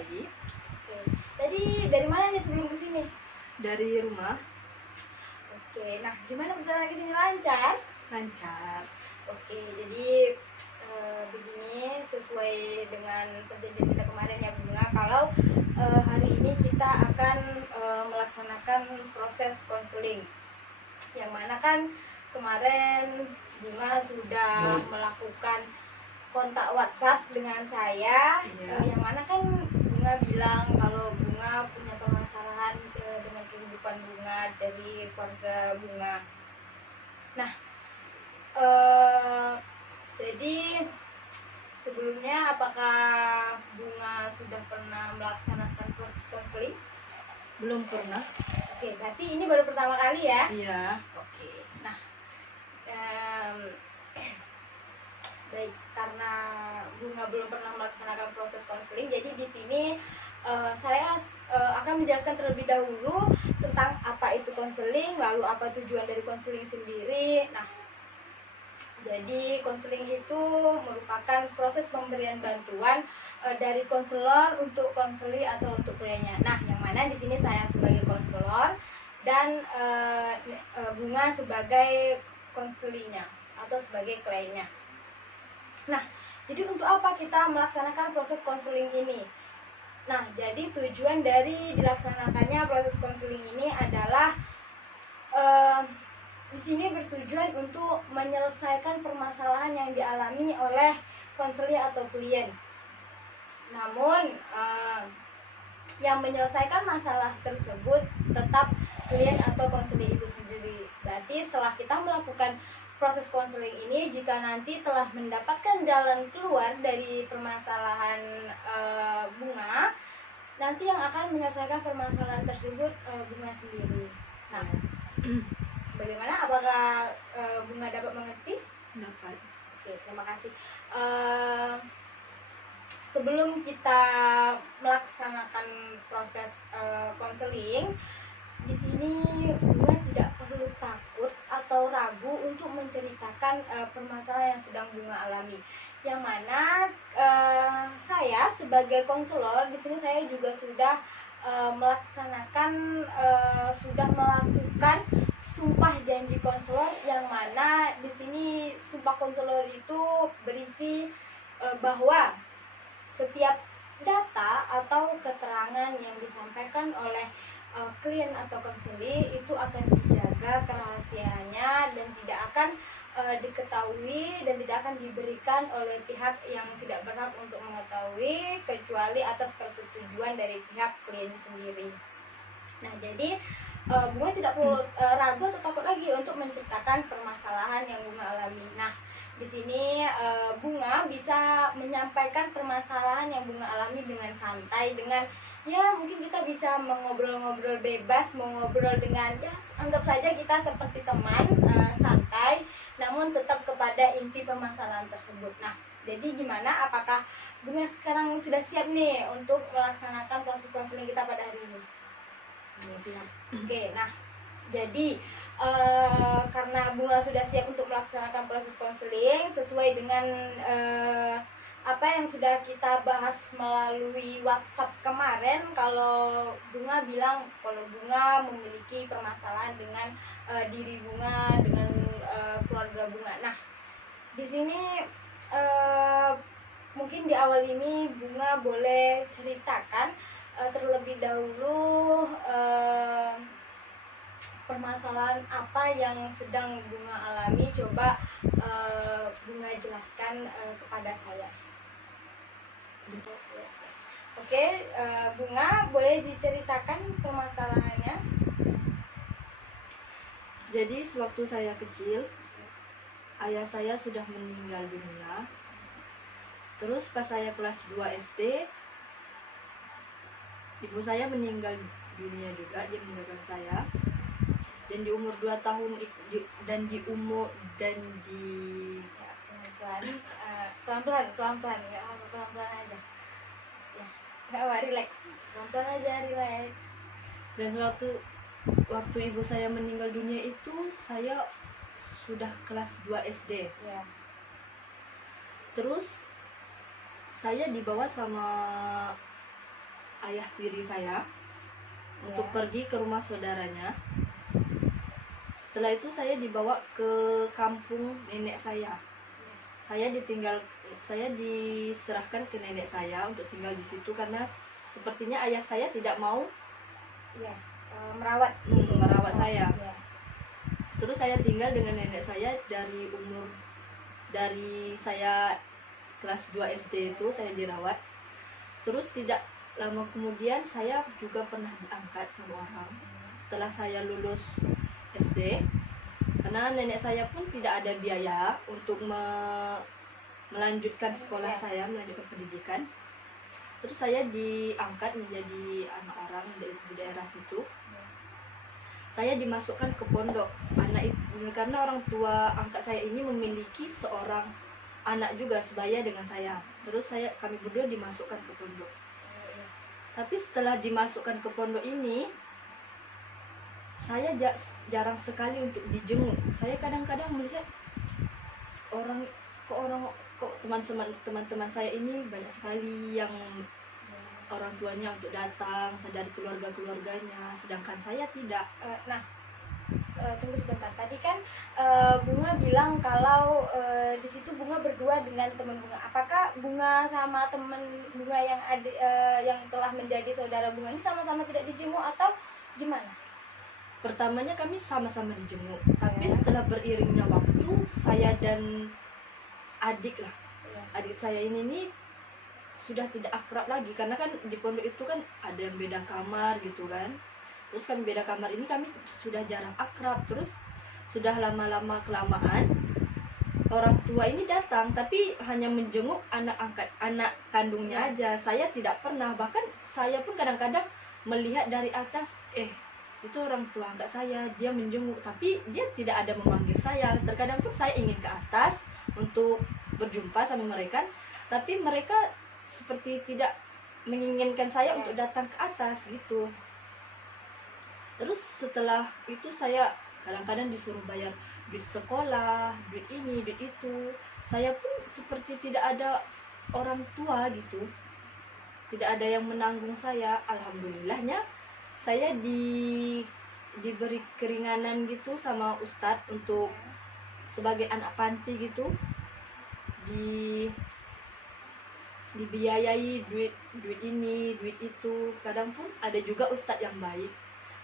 baik. Oke. Tadi dari mana nih sebelum kesini? Dari rumah. Oke. Nah, gimana perjalanan kesini, lancar? Lancar. Oke. Jadi begini, sesuai dengan perjanjian kita kemarin ya Bunga, kalau hari ini kita akan melaksanakan proses konseling, yang mana kan kemarin Bunga sudah melakukan kontak WhatsApp dengan saya. Iya. Yang mana kan Bunga bilang kalau Bunga punya permasalahan dengan kehidupan Bunga dari keluarga Bunga. Nah, jadi sebelumnya apakah Bunga sudah pernah melaksanakan proses konseling? Belum pernah. Oke, berarti ini baru pertama kali ya? Iya. Oke, nah baik, karena Bunga belum pernah melaksanakan proses konseling, jadi di sini saya akan menjelaskan terlebih dahulu tentang apa itu konseling, lalu apa tujuan dari konseling sendiri. Nah, jadi konseling itu merupakan proses pemberian bantuan dari konselor untuk konseli atau untuk kliennya. Nah, yang mana di sini saya sebagai konselor dan Bunga sebagai konselinya atau sebagai kliennya. Nah, jadi untuk apa kita melaksanakan proses konseling ini? Nah, jadi tujuan dari dilaksanakannya proses konseling ini adalah di sini bertujuan untuk menyelesaikan permasalahan yang dialami oleh konseli atau klien. Namun yang menyelesaikan masalah tersebut tetap klien atau konseli itu sendiri. Berarti setelah kita melakukan proses konseling ini, jika nanti telah mendapatkan jalan keluar dari permasalahan Bunga, nanti yang akan menyelesaikan permasalahan tersebut Bunga sendiri. Nah, bagaimana? Apakah Bunga dapat mengerti? Dapat. Oke, terima kasih. Sebelum kita melaksanakan proses konseling, di sini Bunga tidak perlu takut atau ragu untuk menceritakan permasalahan yang sedang Bunga alami. Yang mana saya sebagai konselor di sini saya juga sudah sudah melakukan sumpah janji konselor, yang mana di sini sumpah konselor itu berisi bahwa setiap data atau keterangan yang disampaikan oleh klien atau konseli itu akan dijaga kerahasiaannya dan tidak akan diketahui dan tidak akan diberikan oleh pihak yang tidak berhak untuk mengetahui kecuali atas persetujuan dari pihak klien sendiri. Nah, jadi Bunga tidak perlu ragu atau takut lagi untuk menceritakan permasalahan yang Bunga alami. Nah, di sini Bunga bisa menyampaikan permasalahan yang Bunga alami dengan santai, dengan ya mungkin kita bisa mengobrol-ngobrol bebas, mau ngobrol dengan ya anggap saja kita seperti teman santai, namun tetap kepada inti permasalahan tersebut. Nah, jadi gimana? Apakah Bunga sekarang sudah siap nih untuk melaksanakan proses konseling kita pada hari ini? Siap. Oke, nah jadi karena Bunga sudah siap untuk melaksanakan proses konseling sesuai dengan apa yang sudah kita bahas melalui WhatsApp kemarin. Kalau Bunga bilang kalau Bunga memiliki permasalahan dengan diri Bunga, dengan keluarga Bunga. Nah, di sini mungkin di awal ini Bunga boleh ceritakan terlebih dahulu permasalahan apa yang sedang Bunga alami. Coba Bunga jelaskan kepada saya. Oke, Bunga boleh diceritakan permasalahannya? Jadi sewaktu saya kecil, ayah saya sudah meninggal dunia. Terus pas saya kelas 2 SD, ibu saya meninggal dunia juga, dia meninggalkan saya. Dan di umur 2 tahun pelan-pelan ya, pelan-pelan aja ya, nggak apa, relax, pelan-pelan aja, relax. Dan waktu ibu saya meninggal dunia itu saya sudah kelas 2 SD ya. Terus saya dibawa sama ayah tiri saya untuk pergi ke rumah saudaranya. Setelah itu saya dibawa ke kampung nenek saya. Saya diserahkan ke nenek saya untuk tinggal di situ karena sepertinya ayah saya tidak mau merawat saya. Ya. Terus saya tinggal dengan nenek saya dari saya kelas 2 SD itu saya dirawat. Terus tidak lama kemudian saya juga pernah diangkat sama orang setelah saya lulus SD, karena nenek saya pun tidak ada biaya untuk melanjutkan sekolah saya, melanjutkan pendidikan. Terus saya diangkat menjadi anak orang di daerah situ. Saya dimasukkan ke pondok karena orang tua angkat saya ini memiliki seorang anak juga sebaya dengan saya. Terus kami berdua dimasukkan ke pondok. Tapi setelah dimasukkan ke pondok ini, saya jarang sekali untuk dijenguk. Saya kadang-kadang melihat kok teman-teman saya ini banyak sekali yang orang tuanya untuk datang dari keluarganya, sedangkan saya tidak. Tunggu sebentar. Tadi kan Bunga bilang kalau di situ Bunga berdua dengan teman Bunga. Apakah Bunga sama teman Bunga yang yang telah menjadi saudara Bunga ini sama-sama tidak dijenguk atau gimana? Pertamanya kami sama-sama dijenguk, tapi setelah beriringnya waktu, saya dan adik saya ini sudah tidak akrab lagi, karena kan di pondok itu kan ada yang beda kamar gitu kan. Terus kami beda kamar ini, kami sudah jarang akrab. Terus sudah lama-lama kelamaan orang tua ini datang, tapi hanya menjenguk anak kandungnya aja. Saya tidak pernah, bahkan saya pun kadang-kadang melihat dari atas, itu orang tua angkat saya, dia menjenguk, tapi dia tidak ada memanggil saya. Terkadang pun saya ingin ke atas untuk berjumpa sama mereka, tapi mereka seperti tidak menginginkan saya untuk datang ke atas gitu. Terus setelah itu saya kadang-kadang disuruh bayar duit sekolah, duit ini, duit itu. Saya pun seperti tidak ada orang tua gitu, tidak ada yang menanggung saya. Alhamdulillahnya saya diberi keringanan gitu sama ustadz untuk sebagai anak panti gitu, dibiayai duit ini, duit itu. Kadang pun ada juga ustadz yang baik,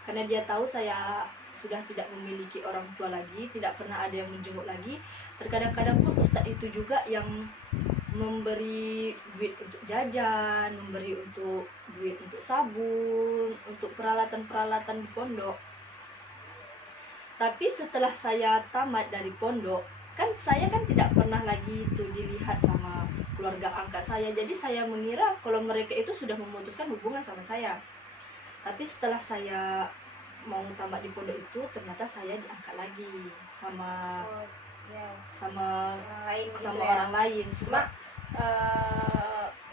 karena dia tahu saya sudah tidak memiliki orang tua lagi, tidak pernah ada yang menjenguk lagi. Terkadang-kadang pun ustadz itu juga yang memberi duit untuk jajan, memberi duit untuk sabun, untuk peralatan-peralatan di pondok. Tapi setelah saya tamat dari pondok, kan saya tidak pernah lagi itu dilihat sama keluarga angkat saya. Jadi saya mengira kalau mereka itu sudah memutuskan hubungan sama saya. Tapi setelah saya mau tamat di pondok itu, ternyata saya diangkat lagi sama orang lain.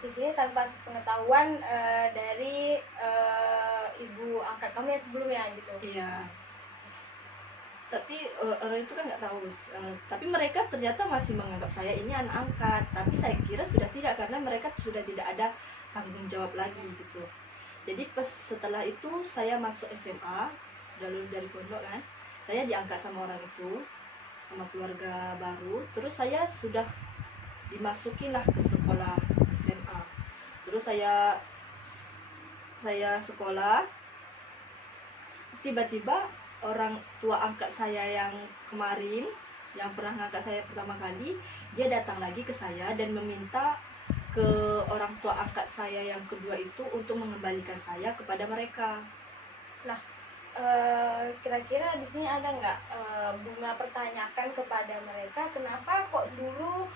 Di sini tanpa pengetahuan dari ibu angkat kamu yang sebelumnya gitu. Iya. Tapi orang itu kan nggak tahu. Tapi mereka ternyata masih menganggap saya ini anak angkat. Tapi saya kira sudah tidak, karena mereka sudah tidak ada tanggung jawab lagi gitu. Jadi setelah itu saya masuk SMA, sudah lulus dari pondok kan, saya diangkat sama orang itu, sama keluarga baru. Terus saya sudah dimasukinlah ke sekolah SMA. Terus saya sekolah, tiba-tiba orang tua angkat saya yang kemarin, yang pernah ngangkat saya pertama kali, dia datang lagi ke saya dan meminta ke orang tua angkat saya yang kedua itu untuk mengembalikan saya kepada mereka. Nah, kira-kira di sini ada nggak Bunga pertanyakan kepada mereka, kenapa kok dulu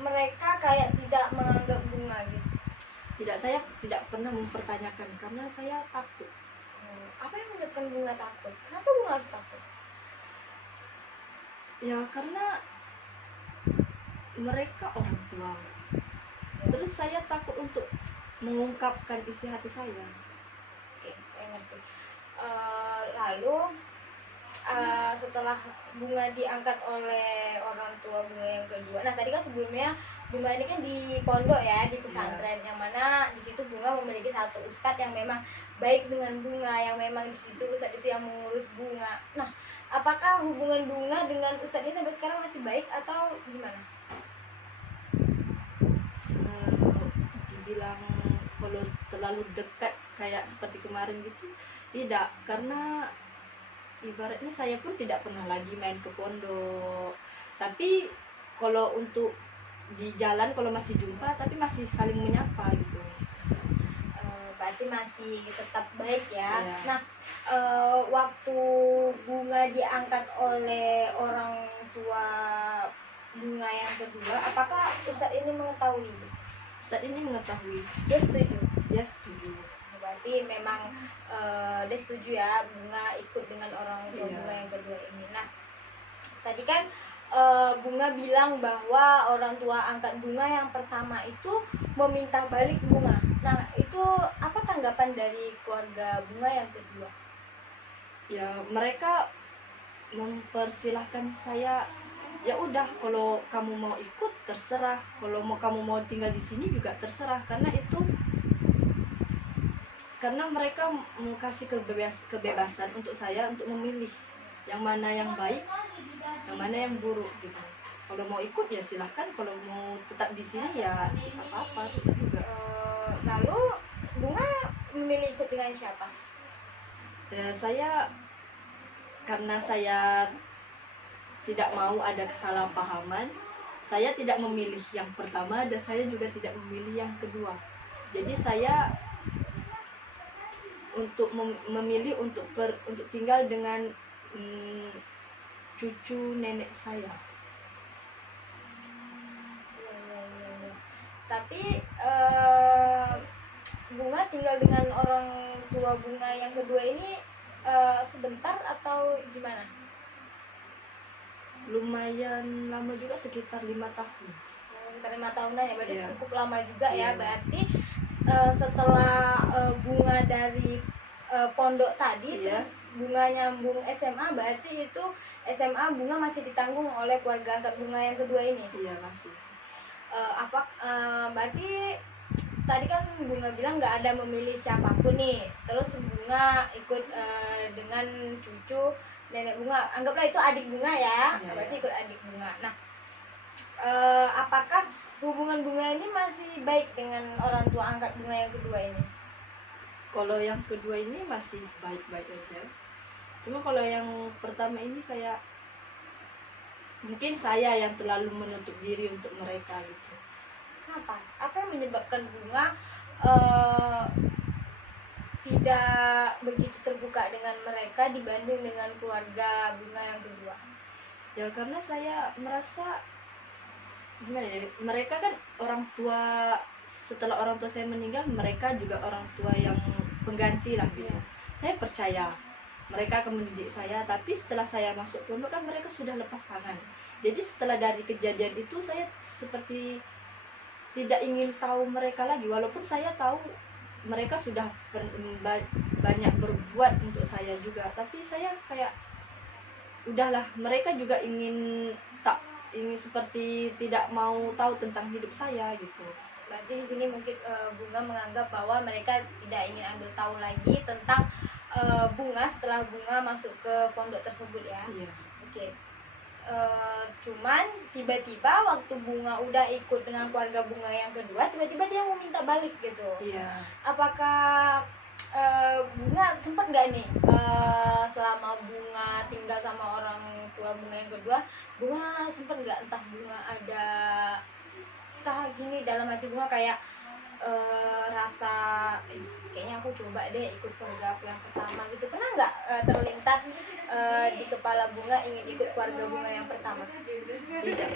mereka kayak tidak menganggap Bunga gitu? Tidak, saya tidak pernah mempertanyakan karena saya takut. Apa yang menyebabkan Bunga takut? Kenapa Bunga harus takut? Ya karena mereka orang tua. Terus saya takut untuk mengungkapkan isi hati saya. Oke, saya ngerti. Lalu setelah bunga diangkat oleh orang tua bunga yang kedua. Nah tadi kan sebelumnya bunga ini kan di pondok ya, di pesantren, yang mana di situ bunga memiliki satu ustadz yang memang baik dengan bunga, yang memang di situ ustadz itu yang mengurus bunga. Nah apakah hubungan bunga dengan ustadz ini sampai sekarang masih baik atau gimana? Dibilang kalau terlalu dekat kayak seperti kemarin gitu, tidak, karena ibaratnya saya pun tidak pernah lagi main ke pondok. Tapi kalau untuk di jalan kalau masih jumpa, tapi masih saling menyapa gitu. Berarti masih tetap baik ya. Iya. Nah waktu bunga diangkat oleh orang tua bunga yang kedua, apakah ustadz ini mengetahui? Ustadz ini mengetahui, Dia setuju. dia setuju. Berarti memang dia setuju ya bunga ikut dengan orang tua Iya. bunga yang kedua ini. Nah tadi kan bunga bilang bahwa orang tua angkat bunga yang pertama itu meminta balik bunga. Nah itu apa tanggapan dari keluarga bunga yang kedua? Ya mereka mempersilahkan saya, ya udah kalau kamu mau ikut terserah, kalau kamu mau tinggal di sini juga terserah, karena mereka mau kasih kebebasan untuk saya untuk memilih yang mana yang baik, yang mana yang buruk gitu. Kalau mau ikut ya silahkan, kalau mau tetap di sini ya apa-apa tetap juga. Lalu bunga memilih ikut dengan siapa? Ya, karena saya tidak mau ada kesalahpahaman, saya tidak memilih yang pertama dan saya juga tidak memilih yang kedua. Jadi saya untuk memilih untuk tinggal dengan cucu nenek saya. Ya. Tapi bunga tinggal dengan orang tua bunga yang kedua ini sebentar atau gimana? Lumayan lama juga, sekitar 5 tahun. Sekitar 5 tahunan ya, berarti Iya. cukup lama juga ya. Iya. Berarti setelah bunga dari pondok tadi, Iya. terus bunga nyambung SMA, berarti itu SMA bunga masih ditanggung oleh keluarga angkat bunga yang kedua ini. Iya masih. Berarti tadi kan bunga bilang nggak ada memilih siapapun nih, terus bunga ikut dengan cucu nenek bunga, anggaplah itu adik bunga ya. Iya, berarti iya. ikut adik bunga. Nah apakah hubungan bunga ini masih baik dengan orang tua angkat bunga yang kedua ini? Kalau yang kedua ini masih baik-baik aja. Cuma kalau yang pertama ini kayak mungkin saya yang terlalu menutup diri untuk mereka gitu. Kenapa? Apa yang menyebabkan bunga tidak begitu terbuka dengan mereka dibanding dengan keluarga bunga yang kedua? Ya karena saya merasa gimana ya, mereka kan orang tua, setelah orang tua saya meninggal mereka juga orang tua yang pengganti lah gitu. Saya percaya mereka akan mendidik saya, tapi setelah saya masuk pondok kan mereka sudah lepas tangan. Jadi setelah dari kejadian itu saya seperti tidak ingin tahu mereka lagi, walaupun saya tahu mereka sudah banyak berbuat untuk saya juga, tapi saya kayak udahlah, mereka juga ingin seperti tidak mau tahu tentang hidup saya gitu. Berarti di sini mungkin bunga menganggap bahwa mereka tidak ingin ambil tahu lagi tentang bunga setelah bunga masuk ke pondok tersebut ya. Iya. Oke. Cuman tiba-tiba waktu bunga udah ikut dengan keluarga bunga yang kedua, tiba-tiba dia mau minta balik gitu. Iya. Apakah bunga sempat nggak nih selama bunga tinggal sama orang tua bunga yang kedua, bunga sempat nggak, entah bunga ada entah gini dalam hati bunga kayak rasa kayaknya aku coba deh ikut keluarga aku yang pertama gitu, pernah nggak terlintas di kepala bunga ingin ikut keluarga bunga yang pertama? Tidak.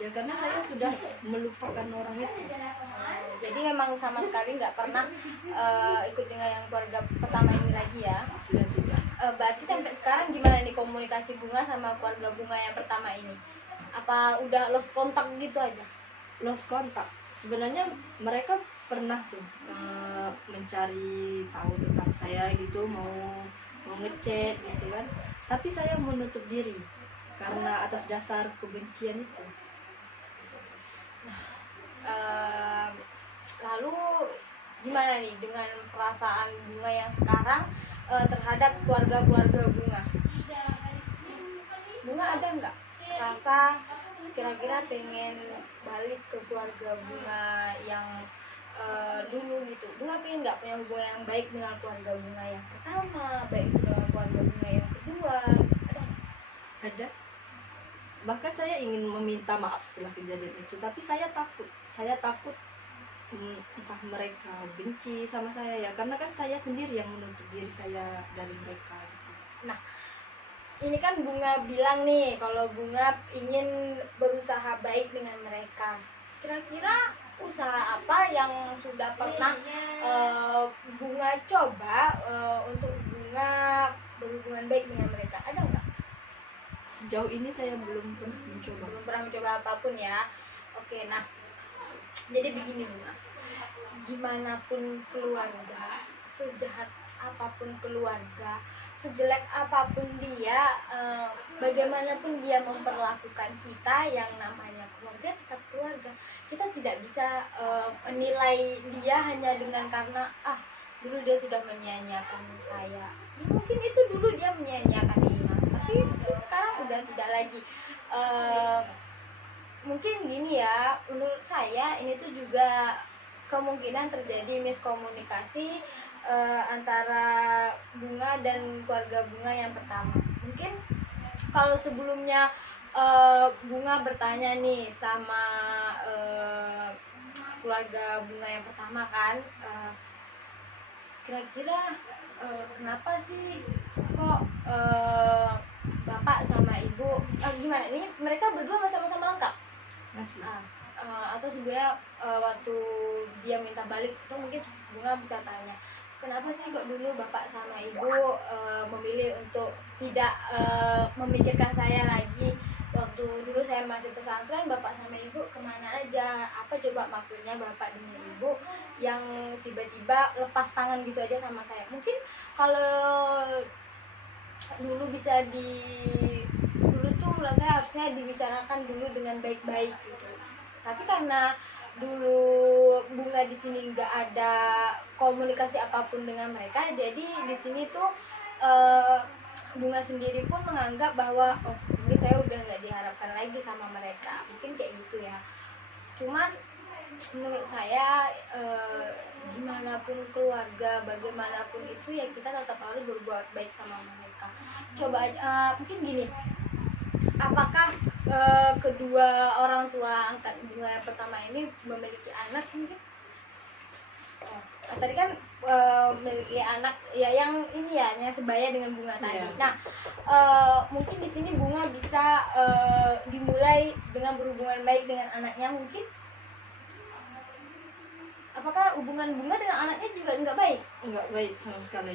Ya karena saya sudah melupakan orang itu. Jadi memang sama sekali nggak pernah ikut dengan yang keluarga pertama ini lagi ya? Sudah tidak. Berarti sampai sekarang gimana nih komunikasi bunga sama keluarga bunga yang pertama ini? Apa udah lost kontak gitu aja? Lost kontak. Sebenarnya mereka pernah tuh mencari tahu tentang saya gitu, mau ngechat gitu kan. tapi saya menutup diri karena atas dasar kebencian itu. Lalu gimana nih dengan perasaan Bunga yang sekarang terhadap keluarga-keluarga Bunga? Bunga ada nggak rasa kira-kira pengen balik ke keluarga Bunga yang dulu gitu? Bunga pengen nggak punya hubungan yang baik dengan keluarga Bunga yang pertama, baik itu dengan keluarga Bunga yang kedua? Ada nggak? Ada. Bahkan saya ingin meminta maaf setelah kejadian itu, tapi saya takut entah mereka benci sama saya ya, karena kan saya sendiri yang menutup diri saya dari mereka gitu. Nah, ini kan Bunga bilang nih kalau Bunga ingin berusaha baik dengan mereka. Kira-kira usaha apa yang sudah pernah Bunga coba untuk Bunga berhubungan baik dengan mereka? Ada nggak? Sejauh ini saya belum pernah mencoba. Belum pernah mencoba apapun ya. Oke, nah jadi begini Bunga, gimana pun keluarga, sejahat apapun keluarga, sejelek apapun dia, bagaimanapun dia memperlakukan kita, yang namanya keluarga tetap keluarga. Kita tidak bisa menilai dia hanya dengan karena dulu dia sudah menyia-nyiakan saya. Ya, mungkin itu dulu dia menyia-nyiakan Bunga, tapi mungkin sekarang udah tidak lagi. Mungkin gini ya, menurut saya ini tuh juga kemungkinan terjadi miskomunikasi antara Bunga dan keluarga Bunga yang pertama. Mungkin kalau sebelumnya Bunga bertanya nih sama keluarga Bunga yang pertama kan, kira-kira kenapa sih kok bapak sama ibu gimana, ini mereka berdua sama-sama lengkap Masih. atau sebenarnya waktu dia minta balik itu mungkin Bunga bisa tanya, kenapa sih kok dulu bapak sama ibu memilih untuk tidak memikirkan saya lagi, waktu dulu saya masih pesantren bapak sama ibu kemana aja, apa coba maksudnya bapak dengan ibu yang tiba-tiba lepas tangan gitu aja sama saya. Mungkin kalau dulu bisa dulu tuh menurut saya harusnya dibicarakan dulu dengan baik-baik gitu. Tapi karena dulu Bunga di sini nggak ada komunikasi apapun dengan mereka, jadi di sini tuh Bunga sendiri pun menganggap bahwa ini saya udah nggak diharapkan lagi sama mereka, mungkin kayak gitu ya. Cuman menurut saya gimana pun keluarga, bagaimanapun itu ya kita tetap harus berbuat baik sama mereka. Coba mungkin gini, apakah kedua orang tua angkat Bunga yang pertama ini memiliki anak mungkin? Tadi kan memiliki anak ya, yang ini ya, yang sebaya dengan Bunga tadi. Yeah. Nah, mungkin di sini Bunga bisa dimulai dengan berhubungan baik dengan anaknya mungkin. Apakah hubungan Bunga dengan anaknya juga nggak baik? Nggak baik sama sekali.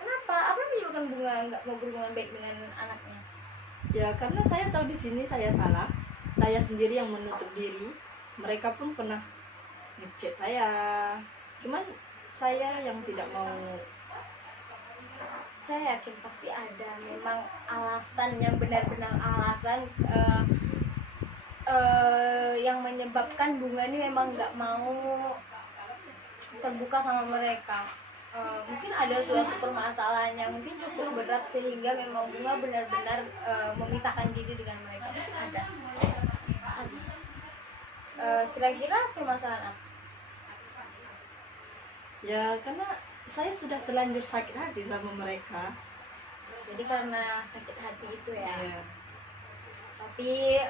Kenapa? Apa yang menyebabkan Bunga nggak mau berhubungan baik dengan anaknya? Ya karena saya tahu di sini saya salah, saya sendiri yang menutup diri. Mereka pun pernah ngechat saya, cuman saya yang tidak mau. Saya yakin pasti ada memang alasan yang benar-benar alasan yang menyebabkan Bunga ini memang nggak mau terbuka sama mereka. Mungkin ada suatu permasalahan yang mungkin cukup berat sehingga memang Bunga benar-benar memisahkan diri dengan mereka. Mungkin ada. Kira-kira permasalahan apa? Ya karena saya sudah terlanjur sakit hati sama mereka. Jadi karena sakit hati itu ya. Ya. Tapi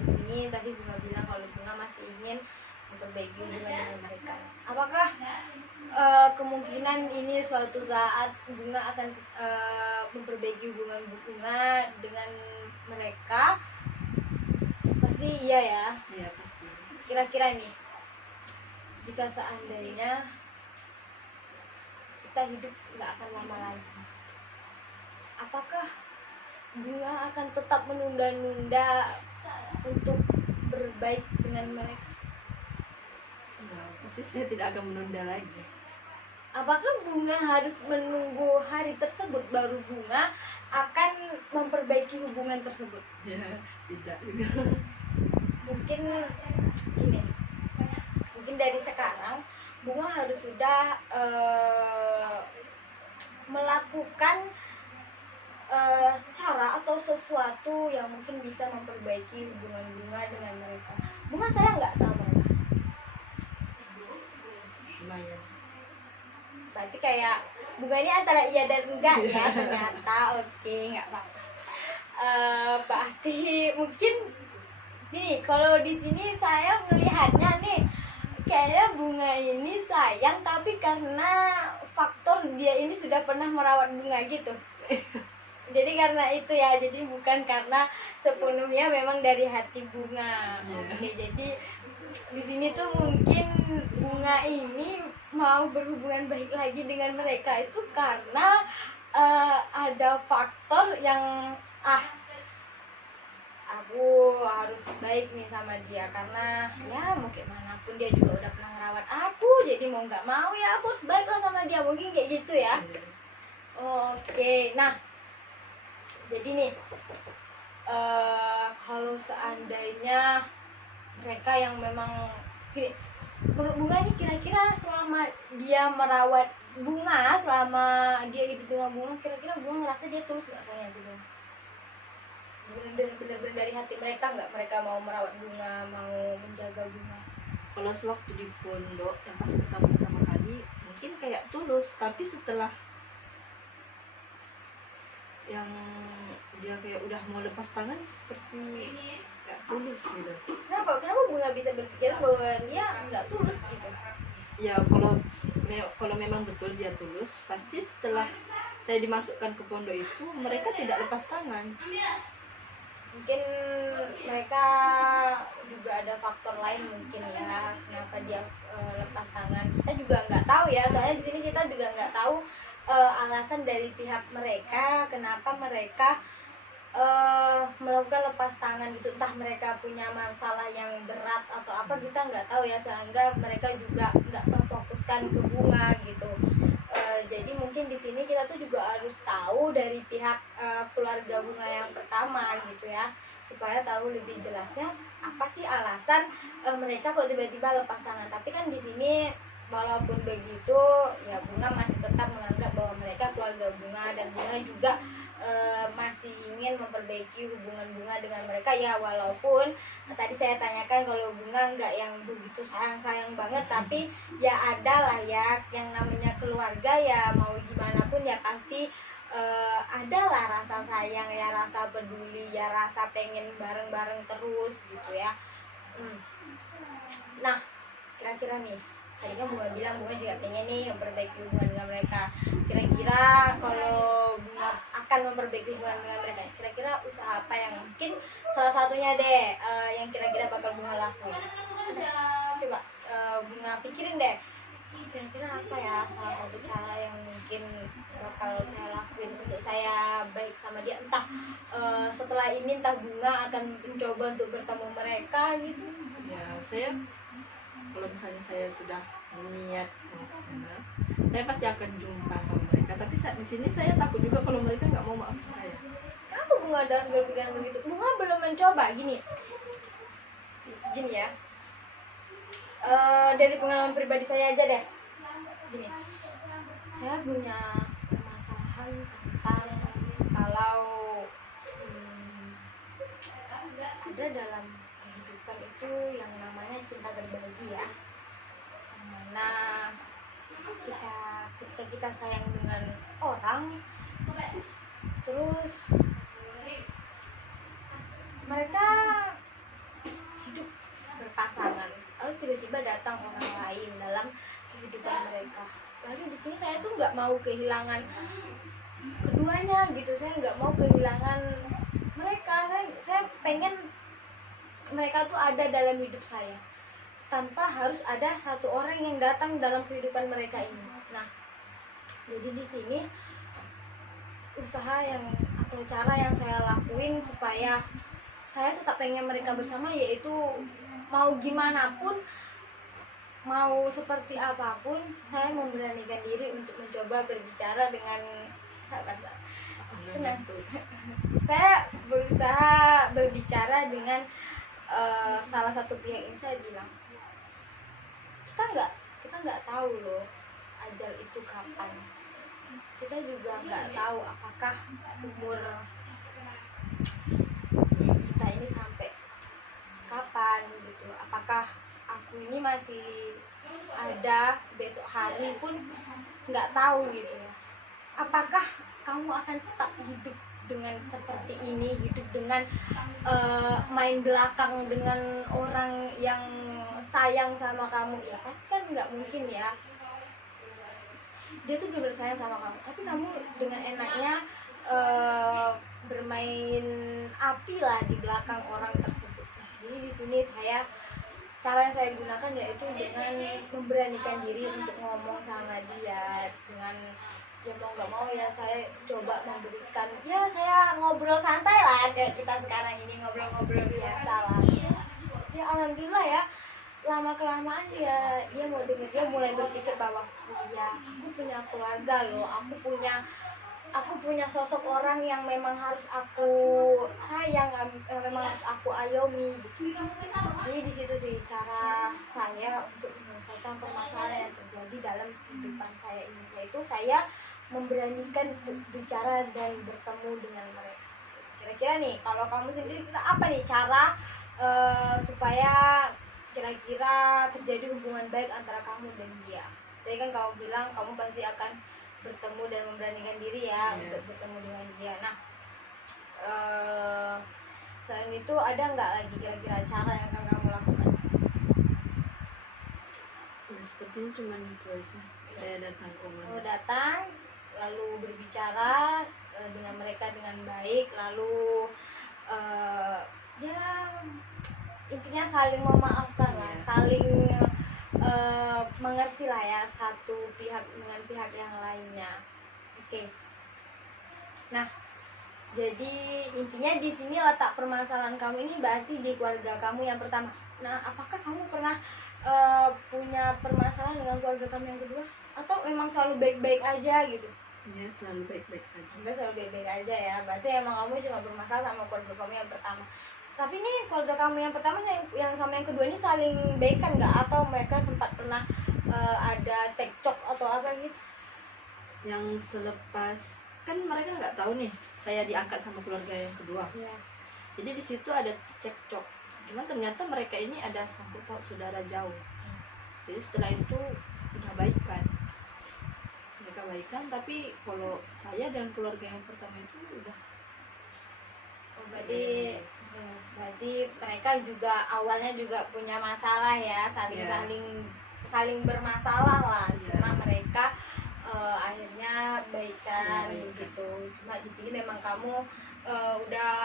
di sini tadi Bunga bilang kalau Bunga masih ingin memperbaiki hubungan dengan mereka. Apakah kemungkinan ini suatu saat Bunga akan memperbaiki hubungan Bunga dengan mereka? Pasti iya ya. Iya pasti. Kira-kira nih, jika seandainya kita hidup nggak akan lama lagi, apakah Bunga akan tetap menunda-nunda untuk berbaik dengan mereka? Nah, pasti saya tidak akan menunda lagi. apakah bunga harus menunggu hari tersebut baru bunga akan memperbaiki hubungan tersebut? Ya, tidak juga. Mungkin gini, mungkin dari sekarang bunga harus sudah melakukan cara atau sesuatu yang mungkin bisa memperbaiki hubungan bunga dengan mereka. Bunga sayang nggak sama mereka? Lumayan. Berarti kayak bunga ini antara iya dan enggak ya ternyata. Oke, nggak apa-apa. Berarti mungkin gini, kalau di sini saya melihatnya nih kayaknya bunga ini sayang tapi karena faktor dia ini sudah pernah merawat bunga gitu. Jadi karena itu ya, jadi bukan karena sepenuhnya memang dari hati bunga. Oke, jadi di sini tuh mungkin bunga ini mau berhubungan baik lagi dengan mereka itu karena ada faktor yang aku harus baik nih sama dia, karena ya mungkin manapun dia juga udah pernah ngerawat aku, jadi mau nggak mau ya aku harus baik lah sama dia, mungkin kayak gitu ya. Oke, nah jadi nih kalau seandainya mereka yang memang gini, menurut bunga ini kira-kira selama dia merawat bunga, selama dia hidup dengan bunga, kira-kira bunga ngerasa dia tulus nggak sayang gitu? Bener-bener dari hati mereka nggak mereka mau merawat bunga, mau menjaga bunga? Kalau sewaktu di pondok yang pas pertama kali mungkin kayak tulus, tapi setelah yang dia kayak udah mau lepas tangan seperti nggak tulus gitu. Kenapa bunga bisa berpikiran bahwa dia nggak tulus gitu? Ya kalau memang betul dia tulus, pasti setelah saya dimasukkan ke pondok itu mereka tidak lepas tangan. Mungkin mereka juga ada faktor lain mungkin ya kenapa dia lepas tangan. Kita juga nggak tahu ya, soalnya di sini kita juga nggak tahu alasan dari pihak mereka kenapa mereka melakukan lepas tangan gitu. Entah mereka punya masalah yang berat atau apa, kita nggak tahu ya, sehingga mereka juga nggak terfokuskan ke bunga gitu. Jadi mungkin di sini kita tuh juga harus tahu dari pihak keluarga bunga yang pertama gitu ya, supaya tahu lebih jelasnya apa sih alasan mereka kok tiba-tiba lepas tangan. Tapi kan di sini walaupun begitu ya bunga masih tetap menganggap bahwa mereka keluarga bunga, dan bunga juga masih ingin memperbaiki hubungan bunga dengan mereka ya, walaupun tadi saya tanyakan kalau bunga nggak yang begitu sayang banget, tapi ya ada lah ya yang namanya keluarga ya, mau gimana pun ya pasti ada lah rasa sayang ya, rasa peduli ya, rasa pengen bareng-bareng terus gitu ya. Nah kira-kira nih, tadinya bunga bilang bunga juga pengen nih memperbaiki hubungan dengan mereka. Kira-kira kalau bunga akan memperbaiki hubungan dengan mereka, kira-kira usaha apa yang mungkin salah satunya deh yang kira-kira bakal bunga lakuin? Coba bunga pikirin deh, kira-kira apa ya salah satu cara yang mungkin bakal saya lakuin untuk saya baik sama dia. Entah setelah ini entah bunga akan mencoba untuk bertemu mereka gitu. Ya saya kalau misalnya saya sudah niat mau ke sana, saya pasti akan jumpa sama mereka. Tapi saat di sini saya takut juga kalau mereka nggak mau maafin saya. Kenapa bunga harus berpikiran begitu? Bunga belum mencoba gini ya. Dari pengalaman pribadi saya aja deh. Gini, saya punya permasalahan tentang kalau ada dalam kehidupan itu yang namanya cinta terbagi ya, dimana ketika kita sayang dengan orang, terus mereka hidup berpasangan, lalu tiba-tiba datang orang lain dalam kehidupan mereka. Lalu di sini saya tuh nggak mau kehilangan keduanya gitu, saya nggak mau kehilangan mereka. Saya pengen mereka tuh ada dalam hidup saya tanpa harus ada satu orang yang datang dalam kehidupan mereka ini. Nah, jadi di sini usaha yang atau cara yang saya lakuin supaya saya tetap pengen mereka bersama, yaitu mau gimana pun mau seperti apapun, saya memberanikan diri untuk mencoba berbicara dengan sahabat saya. Tenang. Saya berusaha berbicara dengan salah satu pihak ini. Saya bilang, kita nggak tahu loh ajal itu kapan. Kita juga nggak tahu apakah umur kita ini sampai kapan gitu. Apakah aku ini masih ada besok hari pun nggak tahu gitu ya. Apakah kamu akan tetap hidup dengan seperti ini, hidup dengan main belakang dengan orang yang sayang sama kamu? Ya pasti kan nggak mungkin ya. Dia tuh bener sayang sama kamu, tapi kamu dengan enaknya bermain api lah di belakang orang tersebut. Nah, jadi di sini cara yang saya gunakan yaitu dengan memberanikan diri untuk ngomong sama dia, dengan ya mau nggak mau ya saya coba memberikan, ya saya ngobrol santai lah kayak kita sekarang ini ngobrol-ngobrol biasa lah. Ya alhamdulillah ya, lama kelamaan ya dia mau denger, dia mulai berpikir bahwa ya aku punya keluarga loh, aku punya sosok orang yang memang harus aku sayang, memang harus aku ayomi gitu. Jadi di situ sih cara saya untuk menyelesaikan permasalahan yang terjadi dalam kehidupan saya ini, yaitu saya memberanikan untuk bicara dan bertemu dengan mereka. Kira-kira nih kalau kamu sendiri apa nih cara supaya kira-kira terjadi hubungan baik antara kamu dan dia? Tadi kan kamu bilang kamu pasti akan bertemu dan memberanikan diri ya untuk bertemu dengan dia. Nah, selain itu ada nggak lagi kira-kira cara yang akan kamu lakukan? Ya, sepertinya cuma itu aja. Saya datang ke rumah. Kamu datang, lalu berbicara dengan mereka dengan baik, lalu ya intinya saling memaafkan lah, saling mengerti lah ya satu pihak dengan pihak yang lainnya. Oke. Nah, jadi intinya di sini letak permasalahan kamu ini berarti di keluarga kamu yang pertama. Nah, apakah kamu pernah punya permasalahan dengan keluarga kamu yang kedua? Atau memang selalu baik-baik aja gitu? Ya, selalu baik-baik saja. Enggak, selalu baik-baik aja ya. Berarti emang kamu cuma bermasalah sama keluarga kamu yang pertama. Tapi nih keluarga kamu yang pertama yang sama yang kedua ini saling baikan nggak? Atau mereka sempat pernah ada cekcok atau apa gitu? Yang selepas kan mereka nggak tahu nih saya diangkat sama keluarga yang kedua. Iya. Jadi di situ ada cekcok. Cuman ternyata mereka ini ada sangkut paut saudara jauh. Jadi setelah itu udah baikan. Mereka baikan, tapi kalau saya dan keluarga yang pertama itu udah. Berarti mereka juga awalnya juga punya masalah ya, saling bermasalah lah. Cuma mereka akhirnya baikan gitu. Cuma di sini memang kamu udah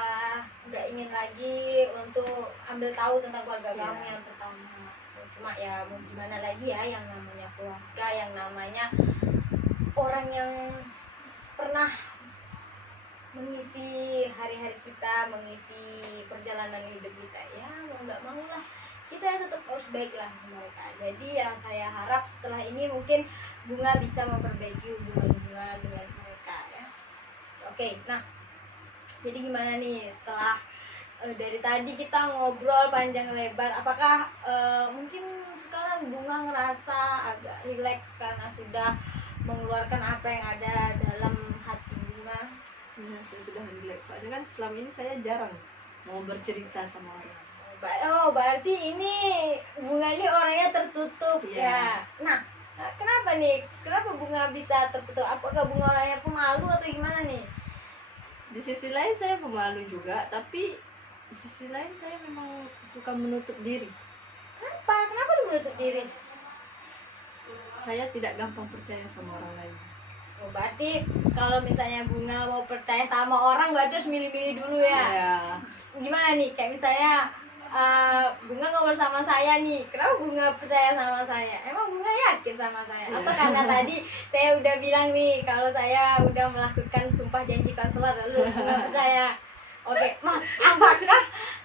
nggak ingin lagi untuk ambil tahu tentang keluarga kamu yang pertama. Cuma ya mau gimana lagi ya, yang namanya keluarga, yang namanya orang yang pernah mengisi hari-hari kita, mengisi perjalanan hidup kita, ya mau nggak mau lah kita tetap harus baik lah mereka. Jadi ya saya harap setelah ini mungkin Bunga bisa memperbaiki hubungan Bunga dengan mereka ya. Oke, nah jadi gimana nih setelah dari tadi kita ngobrol panjang lebar, apakah mungkin sekarang Bunga ngerasa agak rileks karena sudah mengeluarkan apa yang ada dalam hati Bunga? Ya, saya sudah rileks. Soalnya kan selama ini saya jarang mau bercerita sama orang. Oh, berarti ini Bunga ini orangnya tertutup ya. Nah, kenapa nih? Kenapa Bunga bisa tertutup? Apakah Bunga orangnya pemalu atau gimana nih? Di sisi lain saya pemalu juga, tapi di sisi lain saya memang suka menutup diri. Kenapa? Kenapa lu menutup diri? Saya tidak gampang percaya sama orang lain. Oh, berarti kalau misalnya Bunga mau percaya sama orang berarti harus milih-milih dulu ya. Ya. Gimana nih? Kayak misalnya Bunga ngobrol sama saya nih, kenapa Bunga percaya sama saya? Emang Bunga yakin sama saya? Atau karena tadi saya udah bilang nih kalau saya udah melakukan sumpah janji konselor lalu Bunga percaya? Oke, apakah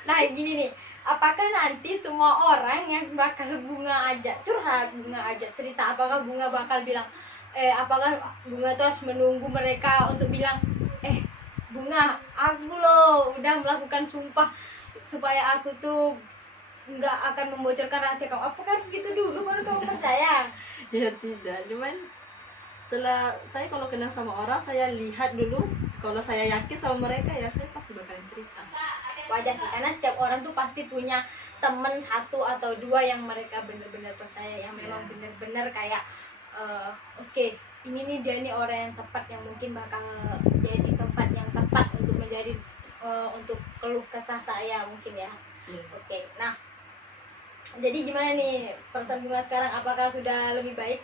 nah gini nih, apakah nanti semua orang yang bakal Bunga ajak curhat, Bunga ajak cerita, apakah Bunga bakal bilang apakah Bunga tuh harus menunggu mereka untuk bilang Bunga, aku loh udah melakukan sumpah supaya aku tuh nggak akan membocorkan rahasia kamu, apakah harus gitu dulu baru kamu percaya? Ya tidak, cuman setelah saya kalau kenal sama orang, saya lihat dulu, kalau saya yakin sama mereka ya saya pasti bakalan cerita. Wajar sih, karena setiap orang tuh pasti punya temen satu atau dua yang mereka benar-benar percaya, yang memang benar-benar kayak oke, ini nih dia nih orang yang tepat, yang mungkin bakal jadi tempat yang tepat untuk menjadi untuk keluh kesah saya mungkin ya. Oke, nah jadi gimana nih perasaan Bunga sekarang, apakah sudah lebih baik?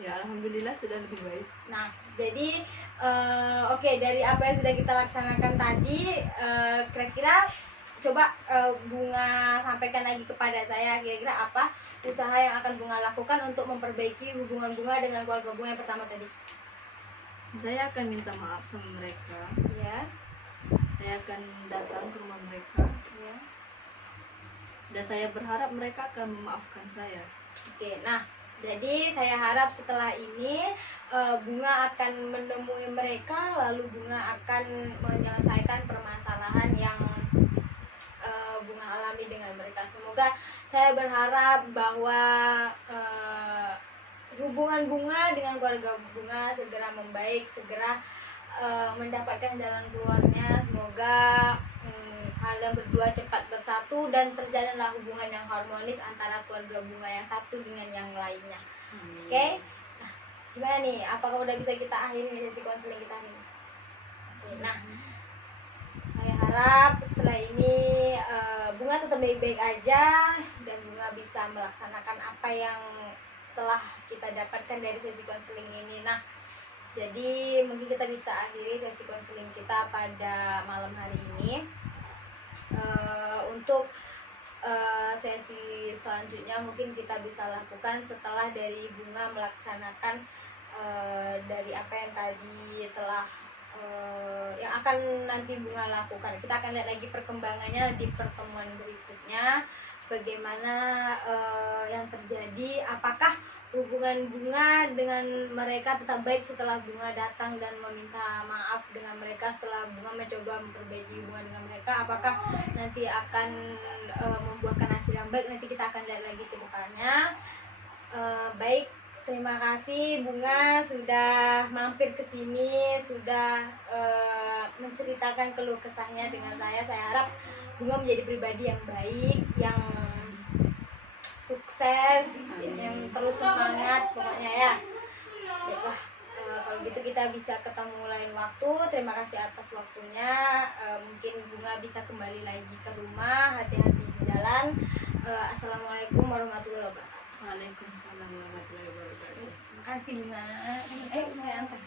Ya alhamdulillah sudah lebih baik. Nah jadi oke, dari apa yang sudah kita laksanakan tadi, kira-kira coba Bunga sampaikan lagi kepada saya, kira-kira apa usaha yang akan Bunga lakukan untuk memperbaiki hubungan Bunga dengan keluarga Bunga yang pertama tadi? Saya akan minta maaf sama mereka. Ya. Saya akan datang ke rumah mereka. Ya. Dan saya berharap mereka akan memaafkan saya. Oke, nah jadi saya harap setelah ini Bunga akan menemui mereka, lalu Bunga akan menyelesaikan permasalahan yang Bunga alami dengan mereka. Semoga, saya berharap bahwa hubungan Bunga dengan keluarga Bunga segera membaik, segera mendapatkan jalan keluarnya. Semoga kalian berdua cepat bersatu dan terjalinlah hubungan yang harmonis antara keluarga Bunga yang satu dengan yang lainnya. Oke? Nah, gimana nih? Apakah udah bisa kita akhiri sesi konseling kita ini? Oke, nah saya harap setelah ini Bunga tetap baik-baik aja dan Bunga bisa melaksanakan apa yang telah kita dapatkan dari sesi konseling ini. Nah, jadi mungkin kita bisa akhiri sesi konseling kita pada malam hari ini. Untuk sesi selanjutnya mungkin kita bisa lakukan setelah dari Bunga melaksanakan dari apa yang tadi telah yang akan nanti Bunga lakukan. Kita akan lihat lagi perkembangannya di pertemuan berikutnya, bagaimana yang terjadi, apakah hubungan Bunga dengan mereka tetap baik setelah Bunga datang dan meminta maaf dengan mereka, setelah Bunga mencoba memperbaiki hubungan dengan mereka, apakah nanti akan membuahkan hasil yang baik. Nanti kita akan lihat lagi ke depannya. Baik, terima kasih Bunga sudah mampir ke sini, sudah menceritakan keluh kesahnya dengan saya. Saya harap Bunga menjadi pribadi yang baik, yang sukses, yang terus semangat pokoknya ya. Baiklah, kalau gitu kita bisa ketemu lain waktu. Terima kasih atas waktunya. Mungkin Bunga bisa kembali lagi ke rumah, hati-hati di jalan. Assalamualaikum warahmatullahi wabarakatuh. Waalaikumsalam warahmatullahi wabarakatuh. Terima kasih Bunga. Saya antar.